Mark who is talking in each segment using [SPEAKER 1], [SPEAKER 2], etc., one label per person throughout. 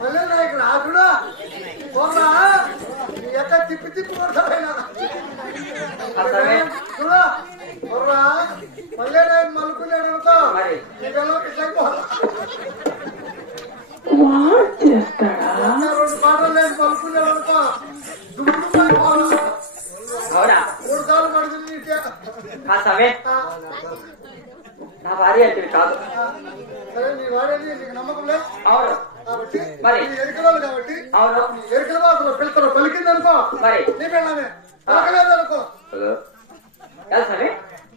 [SPEAKER 1] మళ్ళీ నాకు రాకుడా పోరా. నీ యొక్క తిప్పి తిప్పి కొడతాడైనా? చూడా. పోరా. మళ్ళీ నాకు మలుకులేడు అనుకో.
[SPEAKER 2] నీకల్లో
[SPEAKER 1] కిట్లైపోవాలి రెండు మాటలు నేను మలుకులేడు అనుకో. దుమ్ము
[SPEAKER 3] పడిపోవాలి
[SPEAKER 1] మూడు సార్లు పడుతుంది నా
[SPEAKER 3] భార్య అంటే కాదు.
[SPEAKER 1] సరే నీ వాడేది నీకు నమ్మకం లేదు?
[SPEAKER 3] మరి.
[SPEAKER 1] ఎరికరాలు కాబట్టి
[SPEAKER 3] అవును.
[SPEAKER 1] ఎరికల మాటలు పిల్లలు పలికింది అనుకో
[SPEAKER 3] మరి.
[SPEAKER 1] నీ పిల్లనే పలకలేదు
[SPEAKER 3] అనుకో హలో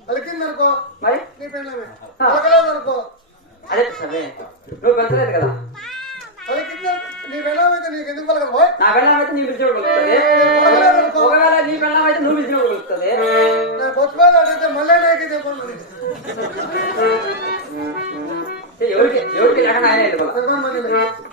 [SPEAKER 3] పలికింది
[SPEAKER 1] అనుకో
[SPEAKER 3] మరి.
[SPEAKER 1] నీ పిల్లనే పలకలేదు అనుకో
[SPEAKER 3] అదే సరే నువ్వు పెంచలేదు కదా.
[SPEAKER 1] పలికింది నీ పిల్లమైతే నీకు ఎందుకు పలకదు
[SPEAKER 3] ఎవరికి ఎవరికి లేకుండా ఆయన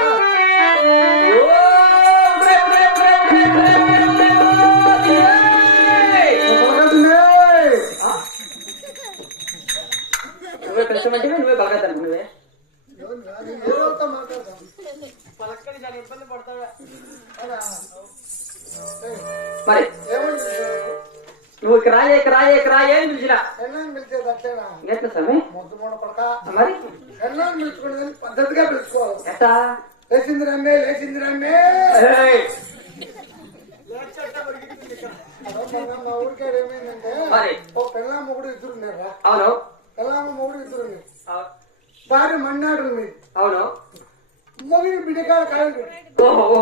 [SPEAKER 3] అత్త
[SPEAKER 1] లేచింది రమ్మే లేచింది రమ్మే మా ఊరికాడ ఏమైందంటే ఓ పెళ్ళామ కూడా ఇద్దరు ఉన్నారా
[SPEAKER 3] అవును
[SPEAKER 1] పెళ్ళామ మూడు ఇద్దరు ఉన్నారు భార్య మన్నాడు ఉంది
[SPEAKER 3] అవును
[SPEAKER 1] మొగిలి బిడ్డకాల కాదు
[SPEAKER 3] ఓహో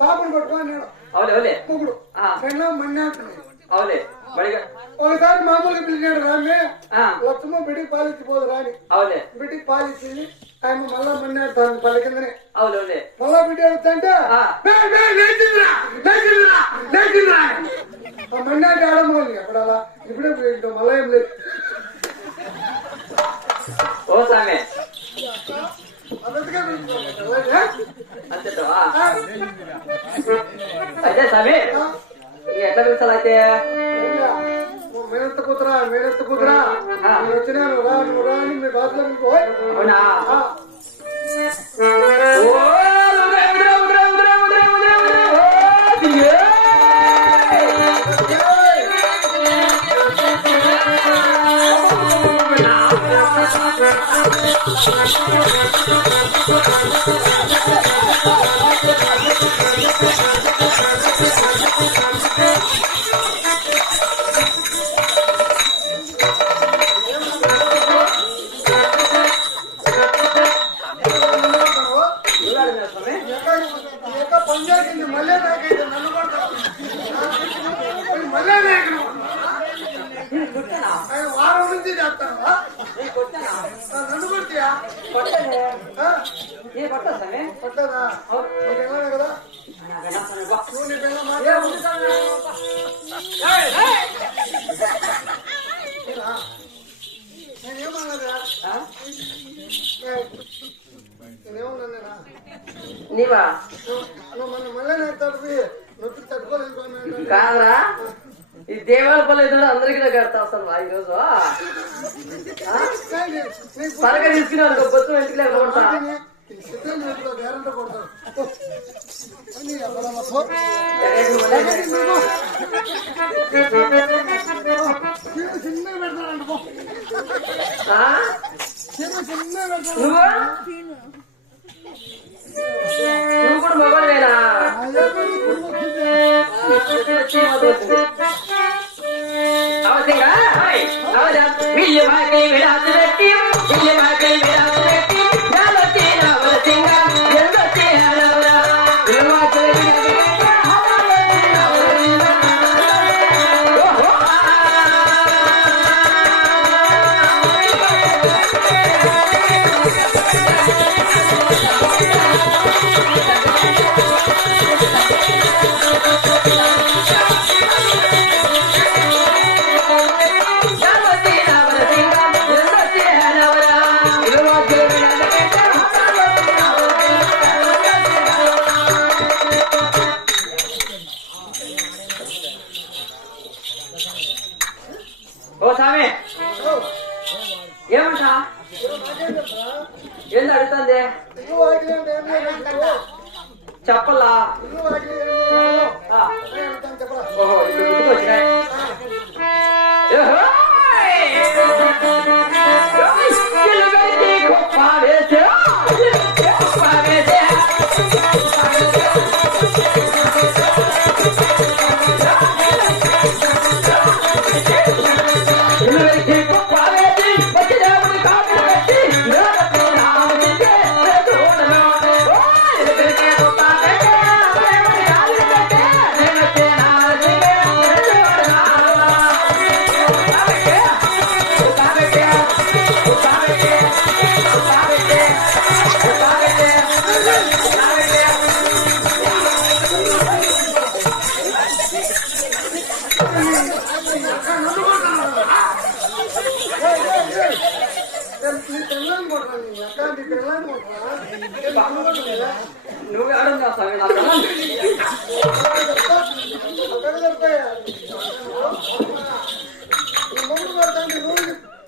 [SPEAKER 1] పాపను
[SPEAKER 3] పట్టుకున్నాడు అవును
[SPEAKER 1] మొగుడు పెళ్ళాం మన్నాడు
[SPEAKER 3] అవులే. బడిగా
[SPEAKER 1] ఒకసారి మామూలుగా పిలిచాడు రామే లక్ష్మ బిడ్డికి పాలిచ్చి పోదు రాని.
[SPEAKER 3] అవులే.
[SPEAKER 1] బిడ్డికి పాలిచ్చింది ఆయన మళ్ళా మన్నాడు దాని పలికిందని
[SPEAKER 3] అవులే
[SPEAKER 1] మళ్ళా బిడ్డ వస్తుంటే మన్నాడు ఆడమ్మ అప్పుడు అలా. ఇప్పుడే మళ్ళా ఏం లేదు. Thank you. చిన్న పెడతానంట
[SPEAKER 3] నువ్వు?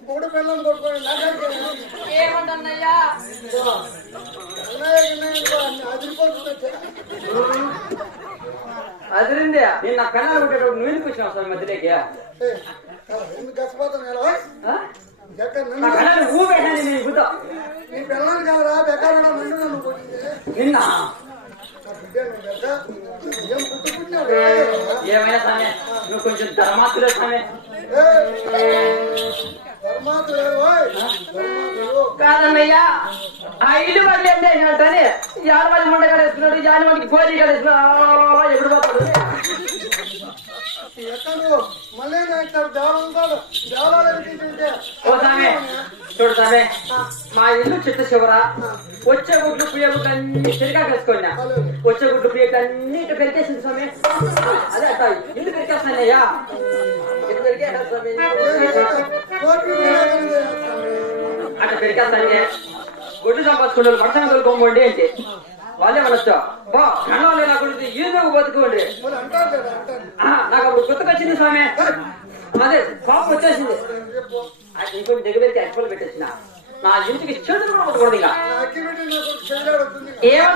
[SPEAKER 1] మూడు పిల్లల్ని కొట్టుకొని
[SPEAKER 3] ఏమంటున్నాయ్యా? అదిరింది. నేను నా పిల్లలు కొట్టేటప్పుడు నువ్వు ఎందుకు వచ్చినావు స్వామి మధ్యలోకి?
[SPEAKER 1] గచ్చిపోతాను
[SPEAKER 3] పిల్లలు ఊ పెట్టాను నేను
[SPEAKER 1] నీ పిల్లల్ని కదరా బెకారా నన్ను
[SPEAKER 3] ఏమైనా సామె నువ్వు కొంచెం ధర్మాత్తులే
[SPEAKER 1] సామె
[SPEAKER 3] కాదన్నయ్యా ఆ ఇల్లు వాళ్ళు ఏం చేసినట్టని యాడ మంది ముండ కడేస్తున్నాడు యాడ మందికి గోరి కడేస్తున్నాడు. ఎప్పుడు పోతాడు? ఓ స్వామి చూడు స్వామి మా ఇల్లు చిత్త శివరా వచ్చే గుడ్లు పుయ్య గుడ్లు అన్ని తిరిగా కలుసుకున్నా వచ్చే గుడ్లు పుయ్య అన్ని ఇట్లా పెరికేసింది స్వామి అదే అట్ట ఇల్లు పెరికేస్తానయ్యా ఇల్లు పెరికేస్తాను స్వామి
[SPEAKER 1] కోర్టు
[SPEAKER 3] అట్లా పెరికేస్తానే గుడ్లు సంపాదించుకుంటారు పడతాను తోలుకోమండి అంటే వాళ్ళే మనస్తా బా కణాలు నా గురించి ఈమెకు బతుకోండి నాకు అప్పుడు గుర్తుకొచ్చింది స్వామి అదే కోపం వచ్చేసింది ఇంకొన్ని దగ్గర పెట్టి అటుపలు పెట్టేసిన నా ఇంటికి చేతులు కూడా
[SPEAKER 1] చెయ్యాడు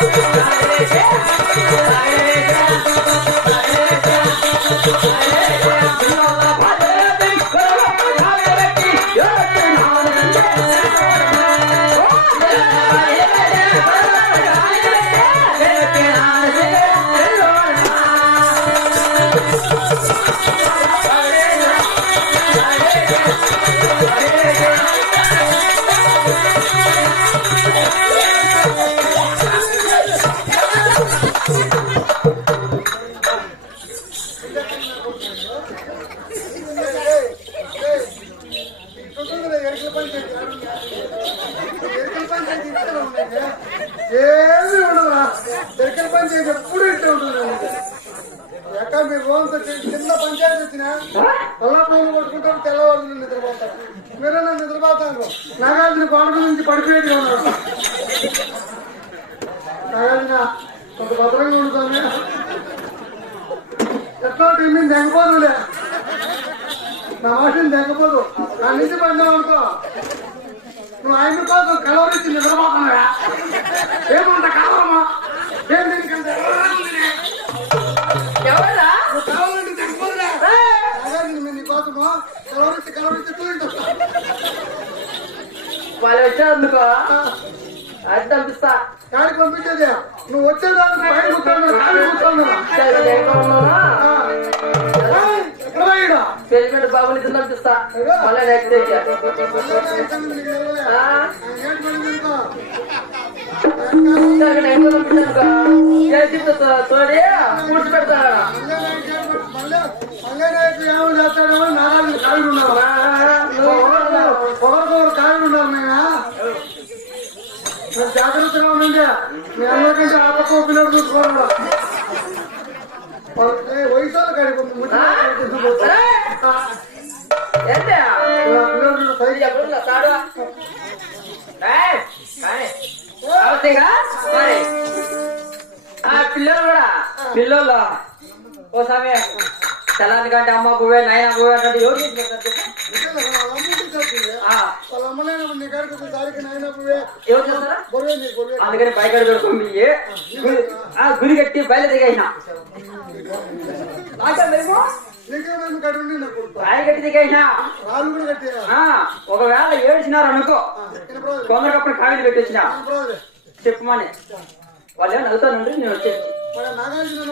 [SPEAKER 1] పంచాయతీ ఎట్లా టీమీ తెగపోదులే నా తెగపోదు నా నుంచి పడినావు అనుకో. నువ్వు ఆయన కోసం కలవరించి నిద్రపోతున్నావా? ఏమంత కావాలమ్మా ఏం దీనికంటే
[SPEAKER 3] ఎవరా?
[SPEAKER 1] కావాలంటే తెగపోదులే మీ కలవరించి కలవరించి
[SPEAKER 3] వాళ్ళు వచ్చారనుకో అది పంపిస్తా.
[SPEAKER 1] కాడికి పంపించేది నువ్వు వచ్చేదానికి పైన కూర్చోను కాడి కూర్చోను
[SPEAKER 3] ఎక్కడ ఉన్నానా
[SPEAKER 1] ఎక్కడ పోయాడు
[SPEAKER 3] పెళ్ళి బాబుని పంపిస్తా మళ్ళీ నెక్స్ట్ తోడి పూడ్చి
[SPEAKER 1] జాగ్రత్తగా ఉండండి మీ అందరికంటే ఆ పక్క పిల్లలు చూసుకోవాలి వయసు పిల్లలు
[SPEAKER 3] కూడా? పిల్లలు ఓ సమయ తెల్లారి కంటే అమ్మ పువ్వే నాయన పువ్వే అంటే? ఆ,
[SPEAKER 1] నీ కాడికి నీ
[SPEAKER 3] అందుకని దొరుకుతుంది గురి ఆ గురి కట్టి బయలు దిగేసిన.
[SPEAKER 1] నీకేమైనా కడుండి నా కొడుకు
[SPEAKER 3] బాయి కట్టి దిగేసిన.
[SPEAKER 1] రాళ్ళు కూడా కట్టేయా?
[SPEAKER 3] ఆ, ఒకవేళ ఏడ్చినారు అనుకో కొందరకప్పుడు కాగితం పెట్టేసిన చెప్పమని. వాళ్ళు ఏమన్నా నవ్వుతానండి నేను వచ్చేసి
[SPEAKER 1] నాగార్జున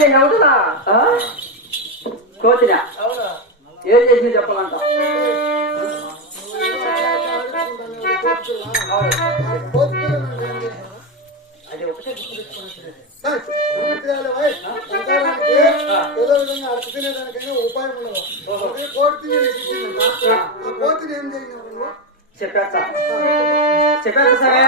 [SPEAKER 3] కోతిని ఎవరునా కోతినా? ఏం చేసింది చెప్పాలంట అది ఒకటే
[SPEAKER 1] ఉపాయం కోతిని ఏం చేయను
[SPEAKER 3] చెప్పేస్తా. చెప్పేస్తా సరే.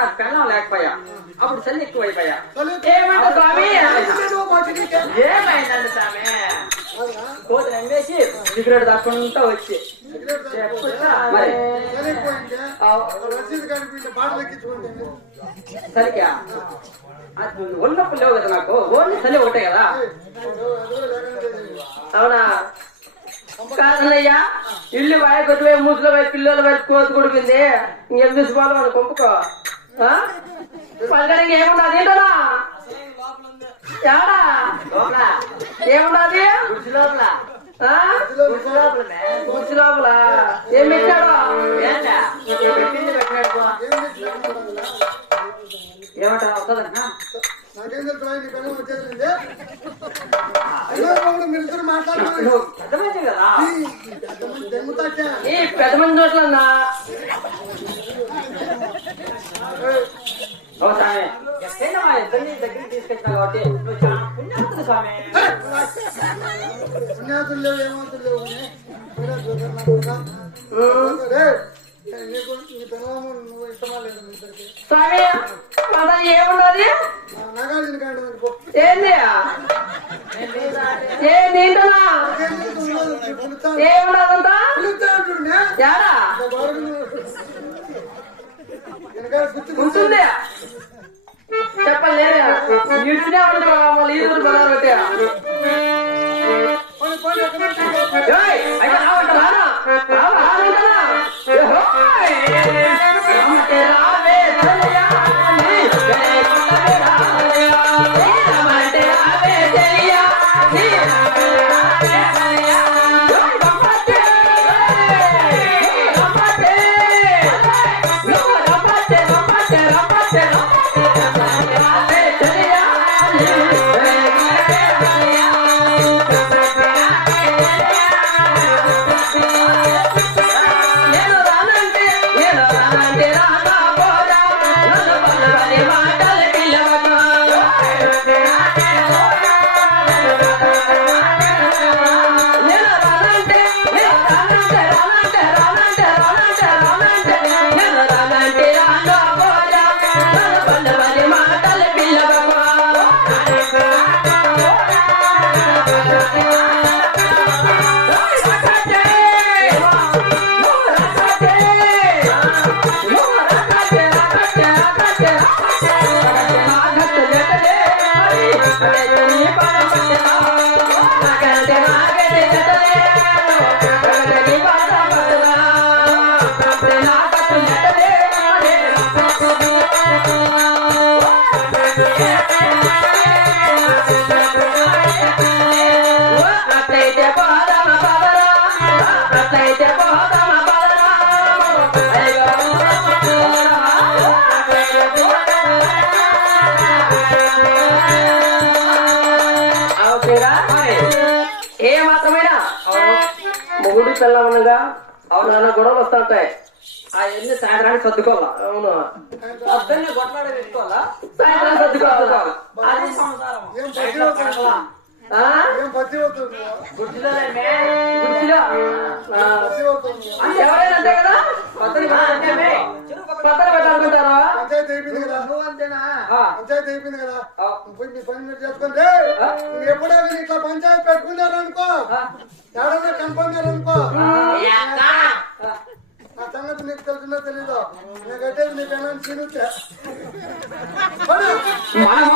[SPEAKER 3] నాకు పెళ్ళం లేకపోయా? అప్పుడు చల్లి ఎక్కువైపోయా? ఏమంట స్వామి? ఏమైందండి స్వామి? కోతులు అమ్మేసి సిగరెట్ దాక్కుంటా వచ్చి. మరి సరిగ్గా ఉన్నప్పుడు లేవు కదా నాకు ఓన్లీ చలి ఒకటే కదా. అవునా? కాదన్నయ్యా ఇల్లు బాయ్ కొట్టువే ముసలి పోయి పిల్లలు పోయి కోతి కొడుకుంది. ఇంకేం చూసుకోవాలి మన కొంపుకో. పలకడానికి ఏమున్నది ఏంటనా యాడా ఏమున్నది లోపల. గుడిసి లోపల. ఏం పెట్టాడు? ఏమంటా? వస్తుందన్నా
[SPEAKER 1] నాకేం తెలుసు నీ పెళ్ళం వచ్చేసింది అయినా బాబు మీరు ఇద్దరు మాట్లాడుతున్నారు
[SPEAKER 3] నువ్వు పెద్ద మనిషి కదా
[SPEAKER 1] దెమ్ముతాచా
[SPEAKER 3] ఈ పెద్ద మంది నోట్లన్నా సామి ఎక్కడైనా మా ఇద్దరిని దగ్గరికి తీసుకొచ్చినా కాబట్టి నువ్వు చాలా స్వామి.
[SPEAKER 1] పుణ్యాతులు లేవు ఏమంతులు లేవు
[SPEAKER 4] స్వామి మన ఏమున్నది?
[SPEAKER 1] నాగార్జున
[SPEAKER 4] ఏంది? ఏ ఏమున్నదంతా
[SPEAKER 1] అంటుడు నే.
[SPEAKER 4] యాడా
[SPEAKER 1] నా బాడుగు నువ్వు. వెనకాల గుర్తు
[SPEAKER 4] ఉంటుంది చెప్పలేదా ఇచ్చినా అనుకో మళ్ళీ ఈదురు బలారు పెట్టా
[SPEAKER 1] పోనీ, పోనీ, ఎక్కడ నుంచి?
[SPEAKER 4] ఏయ్, అయితే రావంట రానా? రావా, రానంటనా? ఏహోయ్! రమ్మంటే రావే రానంటే రానంటే రానంటే రానంటే Yeah. గొడవలు వస్తా ఉంటాయి ఆ ఎన్ని సాయంత్రానికి సర్దుకోవాలా? అవును?
[SPEAKER 3] పొద్దున్నే కొట్లాడ పెట్టుకోవాలా?
[SPEAKER 4] సాయంత్రానికి సర్దుకోవాలా?
[SPEAKER 3] అది సంసారం.
[SPEAKER 1] ఏం పత్తి అవుతుంది
[SPEAKER 4] ఆ?
[SPEAKER 1] ఏం పత్తి అవుతుంది
[SPEAKER 3] గుర్తులేమే
[SPEAKER 4] గుడిసిలో ఆ.
[SPEAKER 1] పత్తి అవుతుంది
[SPEAKER 4] ఎవరైనా అంతే కదా? పక్కన పక్కన పెట్టాలనుకుంటారా?
[SPEAKER 1] పంచాయతీ అయిపోయింది కదా?
[SPEAKER 3] నువ్వు అంతేనా?
[SPEAKER 4] ఆ.
[SPEAKER 1] పంచాయతీ అయిపోయింది కదా?
[SPEAKER 4] ఆ.
[SPEAKER 1] నువ్వు పోయి మీ పని మీరు చేసుకోండి నువ్వు ఎప్పుడైనా ఇట్లా పంచాయతీ పెట్టుకున్నారనుకో ఎవరైనా కనపడినారనుకో నా సంగతి నీకు తెలిసిందో తెలీదు? నీకు అయితే
[SPEAKER 4] నీకైనా చిరుతా మనం